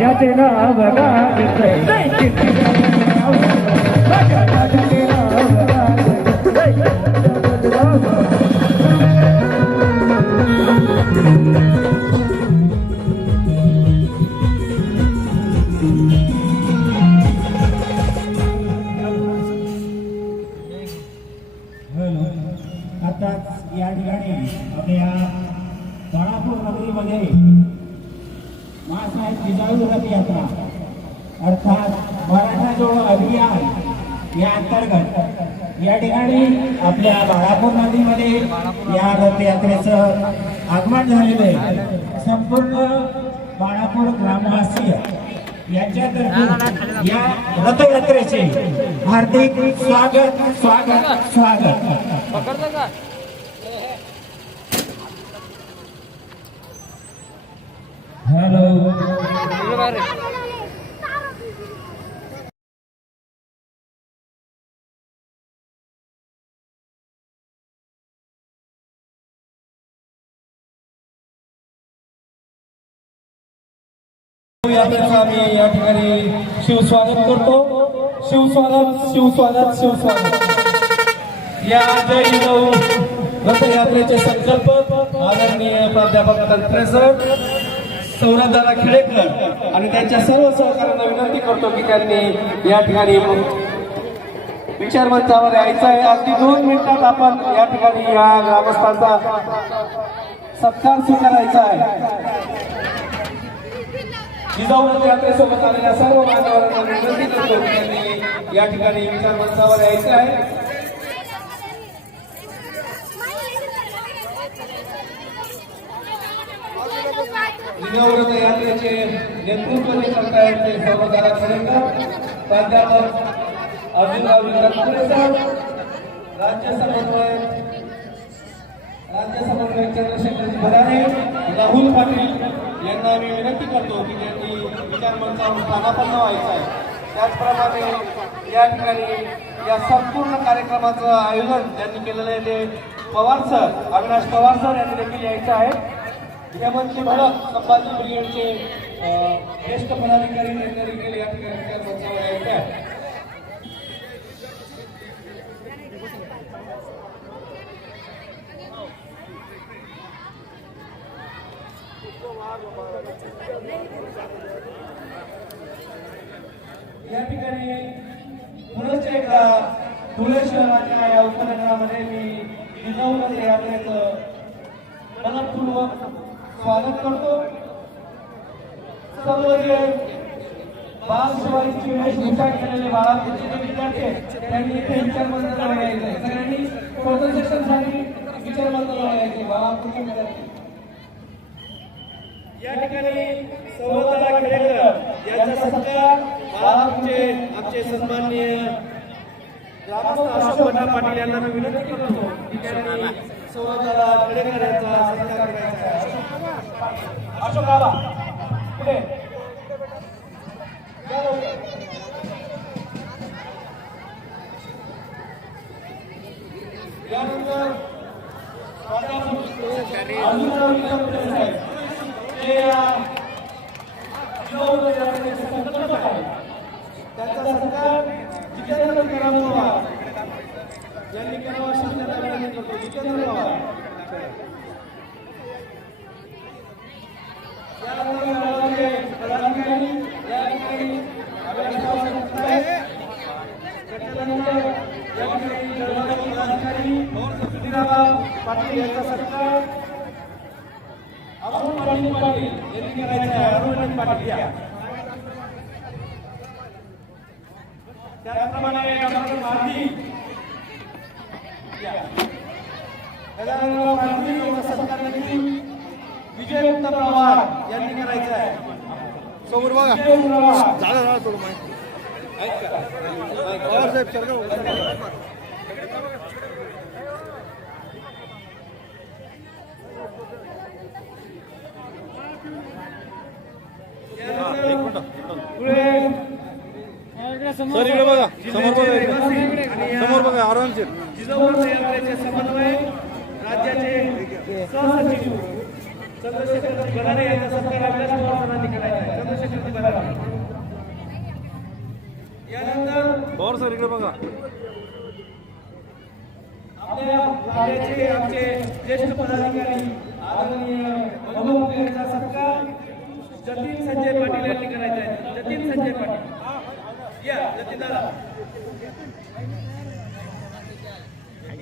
Jai Jai Ram, Ram, Jai Jai Ram, Ram, Jijau रथयात्रा. अर्थात मराठा जोड अभियान या अंतर्गत या ठिकाणी आपल्या बाळापूर नदीमध्ये या रथयात्रेचं आगमन झालेलं आहे. संपूर्ण बाळापूर ग्रामवासीय यांच्यातर्फे या रथयात्रेचे हार्दिक स्वागत स्वागत स्वागत. हॅलो. यात्रेचं आम्ही या ठिकाणी शिवस्वागत करतो. शिवस्वागत शिवस्वागत शिवस्वागत. या जय जिजाऊ रथयात्रेचे संकल्पक आदरणीय प्राध्यापक तंत्रे सर. सौरभदादा खेडेकर. आणि त्यांच्या सर्व सहकार्यांना विनंती करतो की त्यांनी या ठिकाणी विचार मंचावर यायचं आहे. अगदी दोन मिनिटात आपण या ठिकाणी या ग्रामस्थांचा सत्कार स्वीकारायचा आहे. जिजाऊ यात्रेसोबत आलेल्या सर्व मान्यवरांना विनंती करतो की त्यांनी या ठिकाणी विचार मंचावर यायचं आहे. जिजाऊ यात्रेचे नेतृत्व जे करतायत ते सर्वदारा खरेकर प्राध्यापक अर्जुनराव विक्रमपुरे साहेब राज्य समन्वय राज्य समन्वय चंद्रशेखर भरारे राहुल पाटील यांना मी विनंती करतो की त्यांनी विचार मंचावर स्थानापन्न व्हायचं आहे. त्याचप्रमाणे या ठिकाणी या संपूर्ण कार्यक्रमाचं आयोजन त्यांनी केलेलं आहे ते पवार सर अविनाश पवार सर यांनी देखील यायचं आहे. यमनची भडक संभाजी ब्रिगेडचे ज्येष्ठ पदाधिकारी निर्णय देखील या ठिकाणी विचार मंचावर यायचं आहे या ठिकाणी पुनश्च एकदा धुळे शहराच्या या उपनगरामध्ये मी जिजाऊ रथ यात्रेचं मनपूर्वक स्वागत करतो. सर्व जे बाल शिवाजीची वेशभूषा केलेले बाळापूरचे जे विद्यार्थी आहेत त्यांनी इथे विचार मंचाला यायचे सगळ्यांनी फोटो सेशनसाठी विचार लढायचे यायचे बाळापूरचे विद्यार्थी. या ठिकाणी सौरभदादा खेडेकर यांचा सत्कार बाळापूरचे आमचे सन्माननीय ग्रामस्थ अशोक पाटील यांना विनंती करतो की त्यांनी सौरभदादा खेडेकर यांचा सत्कार करायचा आहे अशोक बाबा पुढे या लवकर. यानंतर प्राध्यापक अर्जुनराव विक्रमपुरे साहेब ते या जिजाऊ रथ यात्रेचे संकल्पक आहेत त्यांचा सत्कार जितेंद्र कराम पवार यांनी करावा शब्दाचा विनंती करतो जितेंद्र पवार यामध्ये गावाचे पदाधिकारी या ठिकाणी आपल्या गावाचे आहेत. त्याच्यानंतर या ठिकाणी जळगावचे पदाधिकारी सुधीराबाब पाटील यांचा सत्कार अरुण पाटील पाटील यांनी करायचं आहे अरुण पाटील या त्याचप्रमाणे डॉक्टर मारती या. गजाननराव गांधी यांचा सत्कार देखील विजय उत्तम पवार यांनी करायचं आहे समोर बघा. झालं झालं थोडं माहिती. पवार साहेब सरकार पुढे सर इकडे बघा. समोर बघा. समोर बघा आरामशीर. जिजाऊ यात्रेचे समन्वय राज्याचे सहसचिव चंद्रशेखर गडारे यांचा सत्कार आपल्याच पवारांनी करायचा आहे. चंद्रशेखर गडारे यानंतर पवार सर इकडे बघा. आपल्या राज्याचे आमचे ज्येष्ठ पदाधिकारी आदरणीय यांचा सत्कार जतीन संजय पाटील यांनी करायचा आहे. जतीन संजय पाटील. या जतीन दादा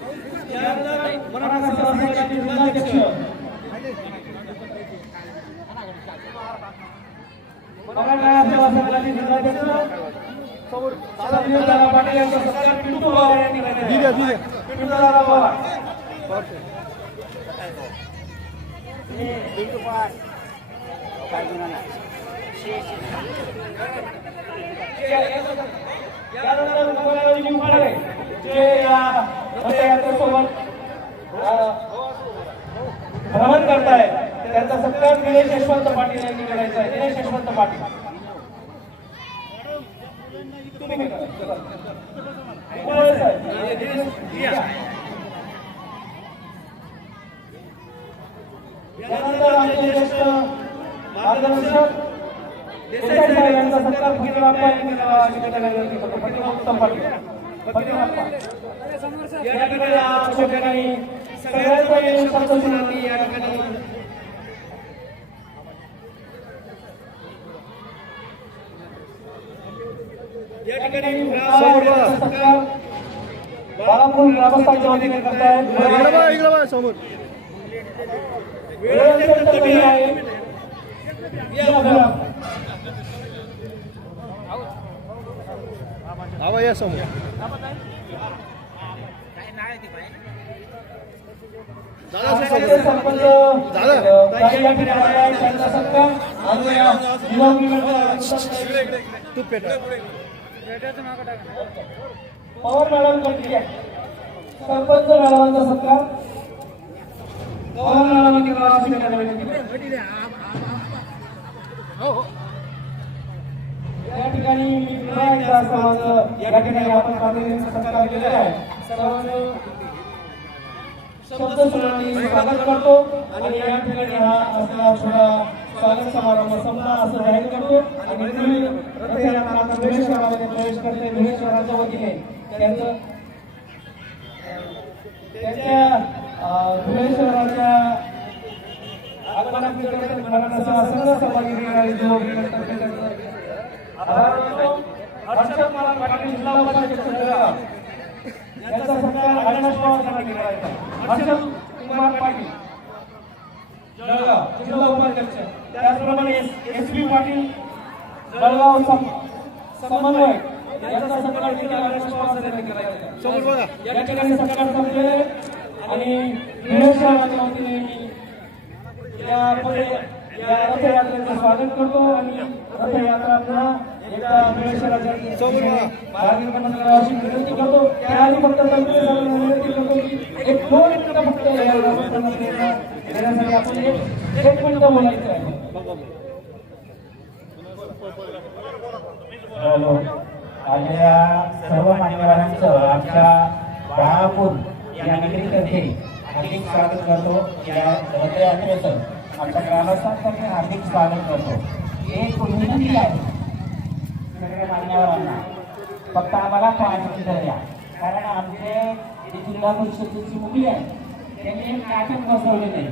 यानंतर मराठा सेवा संघाचे जिल्हाध्यक्ष मराठा सेवा संघाचे जिल्हाध्यक्ष संजयदादा पाटील यांचा सत्कार पिंटू पवार यांनी केलेला आहे. पिंटूदादा पवार यानंतर उपराष्ट्रपती निंबाळे जे या रथयात्रेसोबत यात्रेसोबत भ्रमण करताय. त्यांचा सत्कार दिनेश यशवंत पाटील यांनी करायचा आहे. दिनेश यशवंत पाटील. तुम्ही यानंतर आमचे ज्येष्ठ मार्गदर्शक देसाई साहेब यांचा सत्कार फकीर बाप्पा यांनी करावा. अशी उत्तम पाटील फकीर बाप्पा. या ठिकाणी आज ठिकाणी सगळ्याच पहिले या ठिकाणी या ठिकाणी समोर बाळापूर ग्रामस्थांच्या वतीने समोर कमी आहे आवा या समोर. पवार मॅडम करतील या. सरपंच मॅडमांचा सत्कार पवार मॅडमांनी या ठिकाणी या ठिकाणी आपण सत्कार केलेला आहे सर्वांचं शब्द स्वागत करतो आणि या ठिकाणी हा छोटा स्वागत समारंभ संपला असं जाहीर करतो. आणि रथयात्रा प्रवेश करते. वतीने त्यांचं त्यांच्या सहभागी जो आभार मानतो. हर्षद पाटील जिल्हा यांचा सत्कार अविनाश पवार यांनी करायचा आहे. हर्षद कुमार पाटील जळगाव जिल्हा उपाध्यक्ष त्याचप्रमाणे एस बी पाटील जळगाव सम- समन्वय यांचा सत्कार देखील अविनाश पवार यांनी करायचा आहे. समोर बघा या ठिकाणी सत्कार संपलेले आहे. आणि धुळे शहराच्या वतीने मी या पुढे या रथयात्रेचं स्वागत करतो आणि रथयात्रा पुन्हा एकदा विनंती करतो त्याआधी फक्त विनंती करतो की एक दोन मिनिटं फक्त देण्यासाठी आपण एक मिनिटं बोलायचं आहे. हो, आलेल्या सर्व मान्यवरांचं आमच्या बाळापूर या नगरीतर्फे हार्दिक स्वागत करतो. या रथयात्रेचं आमच्या ग्रामस्थांतर्फे हार्दिक स्वागत करतो. एक विनंती आहे सगळ्या मान्यवरांना. फक्त आम्हाला पाण्याची द्या कारण आमचे जे जिल्हा परिषदेची मुली आहे त्यांनी एक नाटक बसवलेलं आहे.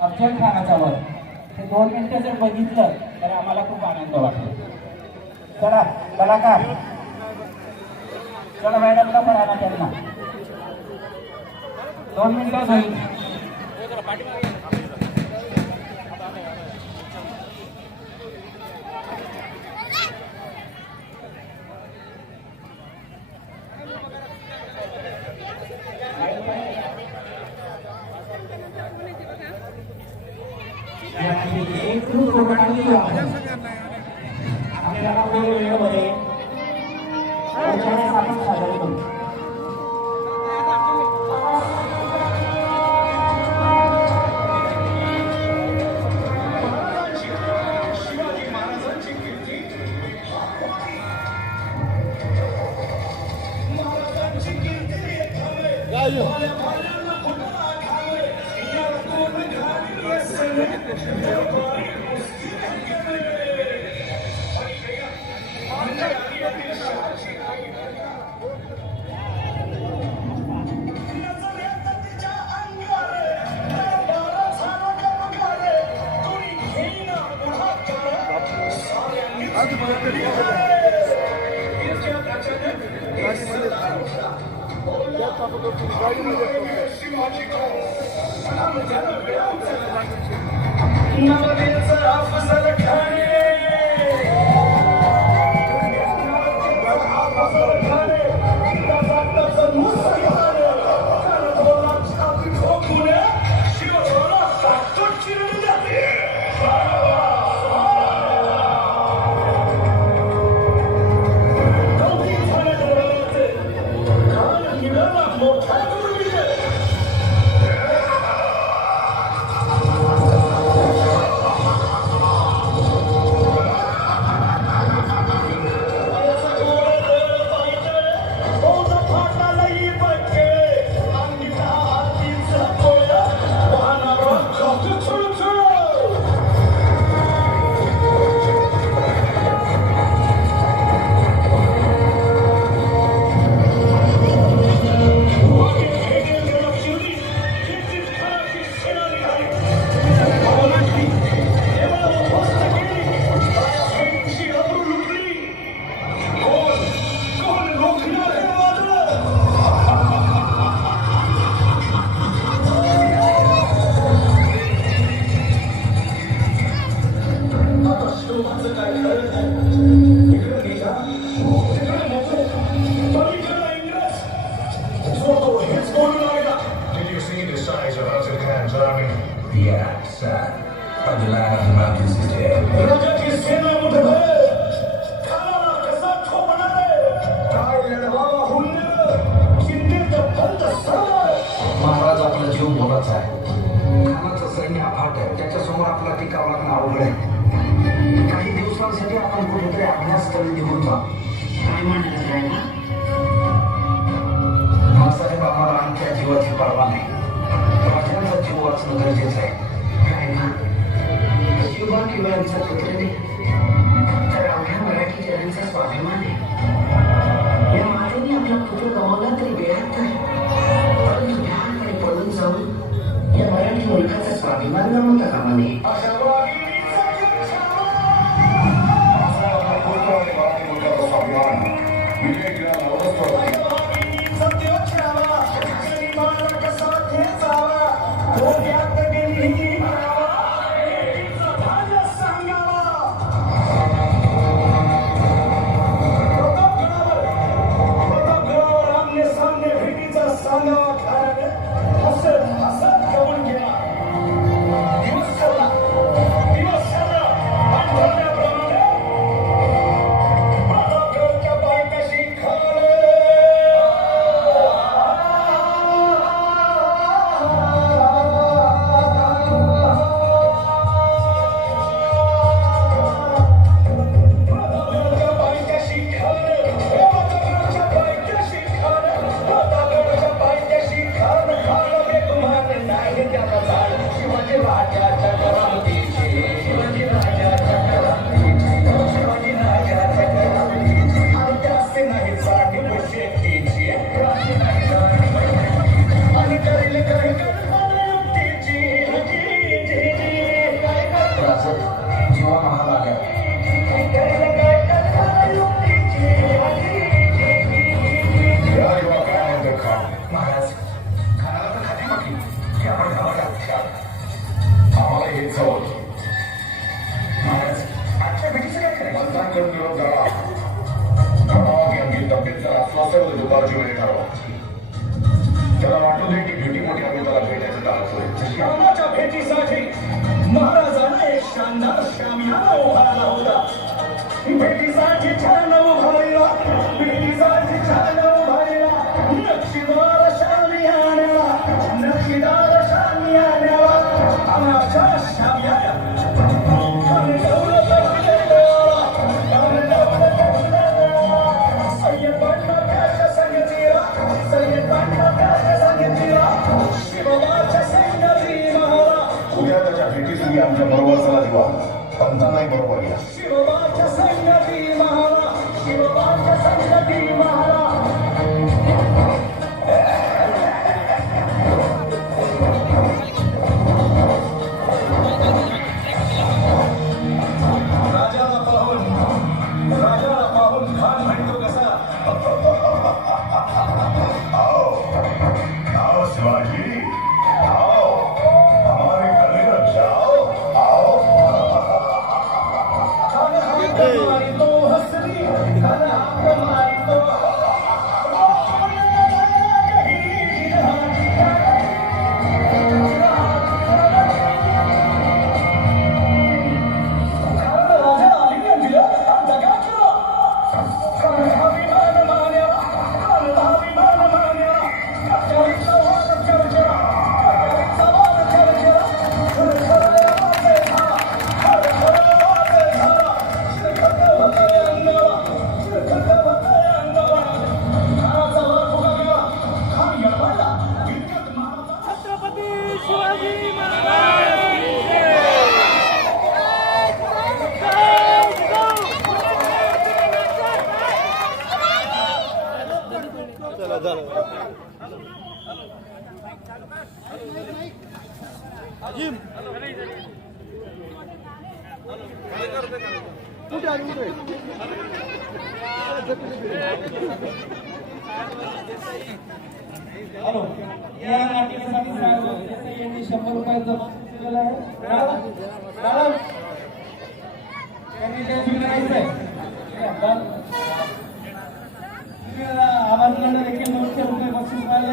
अफजल खानाच्या वर. ते दोन मिनटं जर बघितलं तर आम्हाला खूप आनंद वाटतो. चला कलाकार. चला मॅडमला पण आणा त्यांना. दोन मिनिटं होईल. 我觉得们 आपण सादर करू Did you この人生 त्यांनी ते स्वीकारायचं आहे या, बंद. देखील दोनशे रुपये बक्षीस मिळाले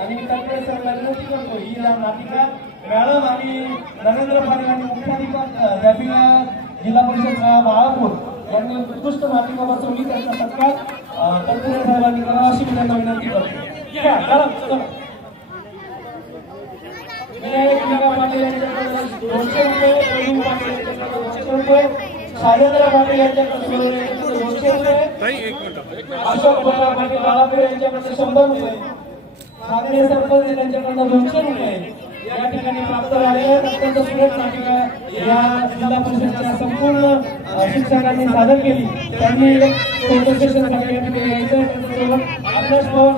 आणि मी सर विनंती करतो ही नाटिका मॅडम आणि नरेंद्र पाटील आणि मुख्याधिकार जिल्हा परिषद बाळापूर. यांनी उत्कृष्ट नाटिका बसवली. त्यांचा सत्कार साहेबांनी करावा अशी मी त्यांना विनंती करतो. विनायक पाटील यांच्याकडे दोनशे रुपये रुपये शैलेंद्र पाटील यांच्याकडे दोनशे रुपये अशोक बळा पाटील बाळापूर यांच्याकडे शंभर रुपये खागडे सरपंच यांच्याकडनं दोनशे रुपये या ठिकाणी प्राप्त झाले. आहेत. अत्यंत सुरेख नाटिका या जिल्हा परिषदेच्या संपूर्ण शिक्षकांनी सादर केली. त्यांनी एक फोटो सेशन या ठिकाणी यायचं. त्यांच्यासोबत पवार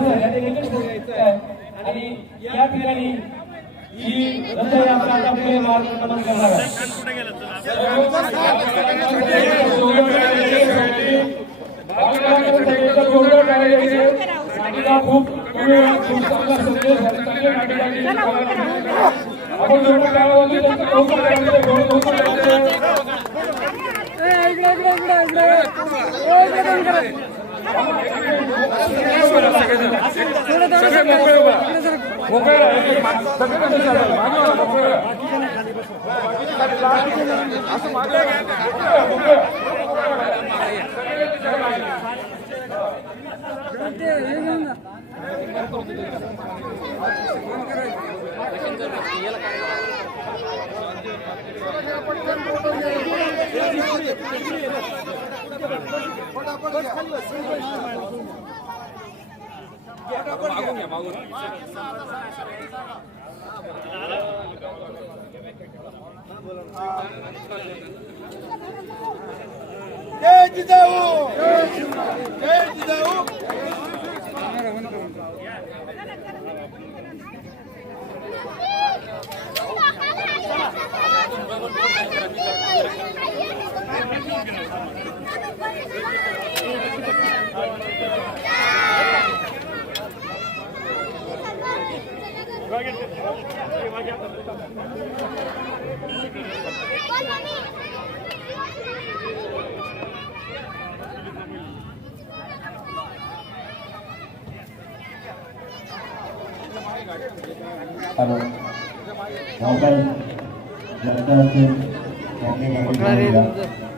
सर या. आणि या ठिकाणी ही रथयात्रा आता पुढे मार्गक्रमण करणार आहे. खूप आपण जेवढं ફટાફટ त्यांचं कौतुक करायचं, जेवढं कौतुक करायचं, जय जिजाऊ जय जिजाऊ हॅलो मोबाईल जनता असेल त्यांनी गाडी घेऊन या.